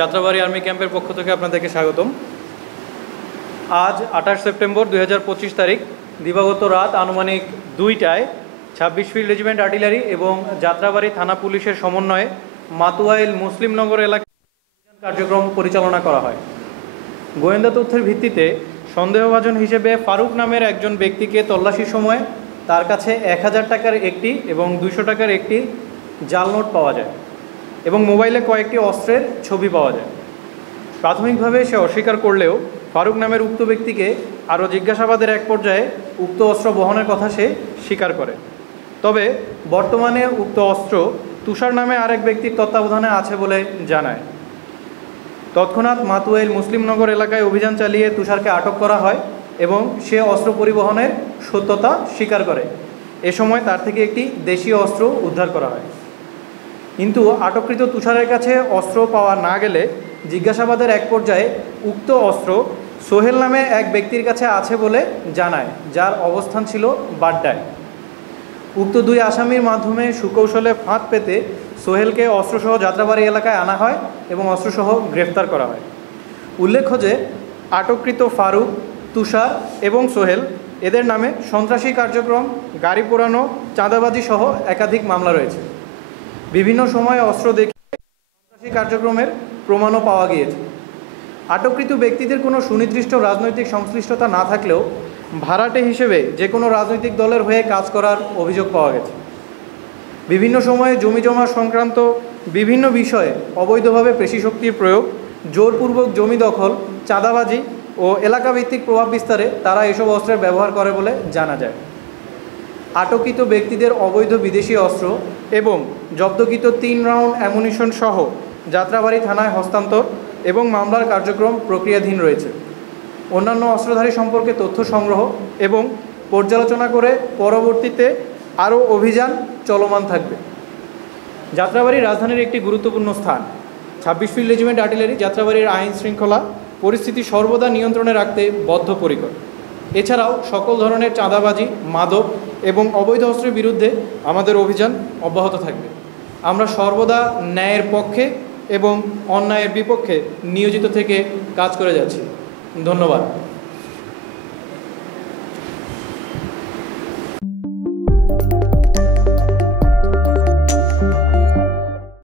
Jatrabari army ক্যাম্পের পক্ষ থেকে আপনাদেরকে স্বাগতম। আজ 28 সেপ্টেম্বর 2025 তারিখ দিবাগত রাত আনুমানিক 2টায় 26 ফিল্ড রেজিমেন্ট আর্টিলারি এবং যাত্রাবাড়ি থানা পুলিশের সমন্বয়ে মাতুয়াইল মুসলিমনগর এলাকায় কার্যক্রম পরিচালনা করা হয়। গোয়েন্দা তথ্যের ভিত্তিতে সন্দেহভাজন হিসেবে ফারুক নামের একজন ব্যক্তিকে তল্লাশির সময় তার কাছে 1000 টাকার একটি এবং 200 টাকার একটি জাল নোট পাওয়া যায় এবং মোবাইলে কয়েকটি অস্ত্রের ছবি পাওয়া যায়। প্রাথমিকভাবে সে অস্বীকার করলেও ফারুক নামের উক্ত ব্যক্তিকে আরও জিজ্ঞাসাবাদের এক পর্যায়ে উক্ত অস্ত্র বহনের কথা সে স্বীকার করে। তবে বর্তমানে উক্ত অস্ত্র তুষার নামে আরেক ব্যক্তির তত্ত্বাবধানে আছে বলে জানায়। তৎক্ষণাৎ মাতুয়াইল মুসলিমনগর এলাকায় অভিযান চালিয়ে তুষারকে আটক করা হয় এবং সে অস্ত্র পরিবহনের সত্যতা স্বীকার করে। এ সময় তার থেকে একটি দেশীয় অস্ত্র উদ্ধার করা হয়। কিন্তু আটককৃত তুষারের কাছে অস্ত্র পাওয়া না গেলে জিজ্ঞাসাবাদের এক পর্যায়ে উক্ত অস্ত্র সোহেল নামে এক ব্যক্তির কাছে আছে বলে জানায়, যার অবস্থান ছিল বাড্ডায়। উক্ত দুই আসামির মাধ্যমে সুকৌশলে ফাঁদ পেতে সোহেলকে অস্ত্রসহ যাত্রাবাড়ি এলাকায় আনা হয় এবং অস্ত্রসহ গ্রেফতার করা হয়। উল্লেখ্য যে আটককৃত ফারুক, তুষার এবং সোহেল এদের নামে সন্ত্রাসী কার্যক্রম, গাড়ি পোড়ানো, চাঁদাবাজি সহ একাধিক মামলা রয়েছে। বিভিন্ন সময়ে অস্ত্র দেখিয়ে সন্ত্রাসী কার্যক্রমের প্রমাণও পাওয়া গিয়েছে। আটককৃত ব্যক্তিদের কোনো সুনির্দিষ্ট রাজনৈতিক সংশ্লিষ্টতা না থাকলেও ভাড়াটে হিসেবে যে কোনো রাজনৈতিক দলের হয়ে কাজ করার অভিযোগ পাওয়া গেছে। বিভিন্ন সময়ে জমিজমা সংক্রান্ত বিভিন্ন বিষয়ে অবৈধভাবে পেশিশক্তির প্রয়োগ, জোরপূর্বক জমি দখল, চাঁদাবাজি ও এলাকাভিত্তিক প্রভাব বিস্তারে তারা এসব অস্ত্রের ব্যবহার করে বলে জানা যায়। আটককৃত ব্যক্তিদের অবৈধ বিদেশি অস্ত্র এবং জব্দকৃত 3 রাউন্ড অ্যামুনিশন সহ যাত্রাবাড়ি থানায় হস্তান্তর এবং মামলার কার্যক্রম প্রক্রিয়াধীন রয়েছে। অন্যান্য অস্ত্রধারী সম্পর্কে তথ্য সংগ্রহ এবং পর্যালোচনা করে পরবর্তীতে আরও অভিযান চলমান থাকবে। যাত্রাবাড়ি রাজধানীর একটি গুরুত্বপূর্ণ স্থান। 26 ফিল্ড রেজিমেন্ট আর্টিলারি যাত্রাবাড়ির আইন শৃঙ্খলা পরিস্থিতি সর্বদা নিয়ন্ত্রণে রাখতে বদ্ধপরিকর। এছাড়াও সকল ধরনের চাঁদাবাজি, মাদক এবং অবৈধ অস্ত্রের বিরুদ্ধে আমাদের অভিযান অব্যাহত থাকবে। আমরা সর্বদা ন্যায়ের পক্ষে এবং অন্যায়ের বিপক্ষে নিয়োজিত থেকে কাজ করে যাচ্ছি। ধন্যবাদ।